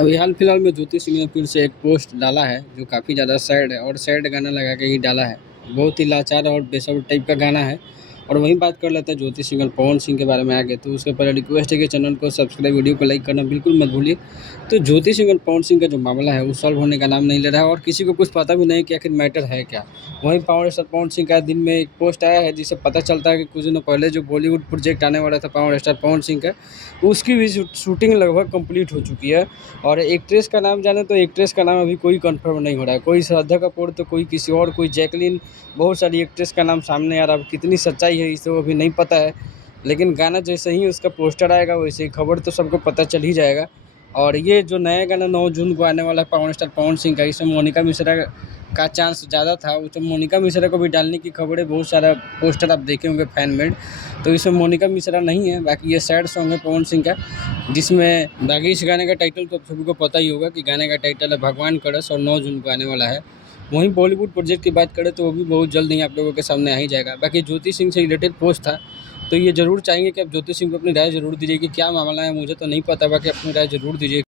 अभी हाल फिलहाल में ज्योति सिंह ने फिर से एक पोस्ट डाला है जो काफ़ी ज़्यादा सैड है और सैड गाना लगा के ही डाला है। बहुत ही लाचार और बेसब्र टाइप का गाना है। और वहीं बात कर लेते हैं ज्योति सिंह और पवन सिंह के बारे में आगे, तो उसके पहले रिक्वेस्ट है कि चैनल को सब्सक्राइब, वीडियो को लाइक करना बिल्कुल मत भूलिए। तो ज्योति सिंह और पवन सिंह का जो मामला है वो सॉल्व होने का नाम नहीं ले रहा है और किसी को कुछ पता भी नहीं कि आखिर मैटर है क्या। वहीं पावर स्टार पवन सिंह का दिन में एक पोस्ट आया है जिससे पता चलता है कि कुछ दिनों पहले जो बॉलीवुड प्रोजेक्ट आने वाला था पावर स्टार पवन सिंह का, उसकी भी शूटिंग लगभग कंप्लीट हो चुकी है। और एक्ट्रेस का नाम जाने तो एक्ट्रेस का नाम अभी कोई कंफर्म नहीं हो रहा है। कोई श्रद्धा कपूर तो कोई किसी और, कोई जैकलीन, बहुत सारी एक्ट्रेस का नाम सामने आ रहा है। अब कितनी सच्चाई है इसे अभी नहीं पता है। लेकिन गाना जैसे ही उसका पोस्टर आएगा वैसे ही खबर तो सबको पता चल ही जाएगा। और ये जो नया गाना 9 जून को आने वाला है पावर स्टार पवन सिंह का, इसमें मोनिका मिश्रा का चांस ज़्यादा था। वो तो मोनिका मिश्रा को भी डालने की खबरें, बहुत सारा पोस्टर आप देखे होंगे फैन मेड, तो इसमें मोनिका मिश्रा नहीं है। बाकी ये सैड सॉन्ग है पवन सिंह का, जिसमें बाकी इस गाने का टाइटल तो आप सभी को पता ही होगा कि गाने का टाइटल है भगवान कलश और 9 जून को आने वाला है। वहीं बॉलीवुड प्रोजेक्ट की बात करें तो वो भी बहुत जल्द ही आप लोगों के सामने आ ही जाएगा। बाकी ज्योति सिंह से रिलेटेड पोस्ट था, तो ये ज़रूर चाहेंगे कि आप ज्योति सिंह को अपनी राय ज़रूर दीजिए कि क्या मामला है, मुझे तो नहीं पता, बाकी अपनी राय ज़रूर दीजिए।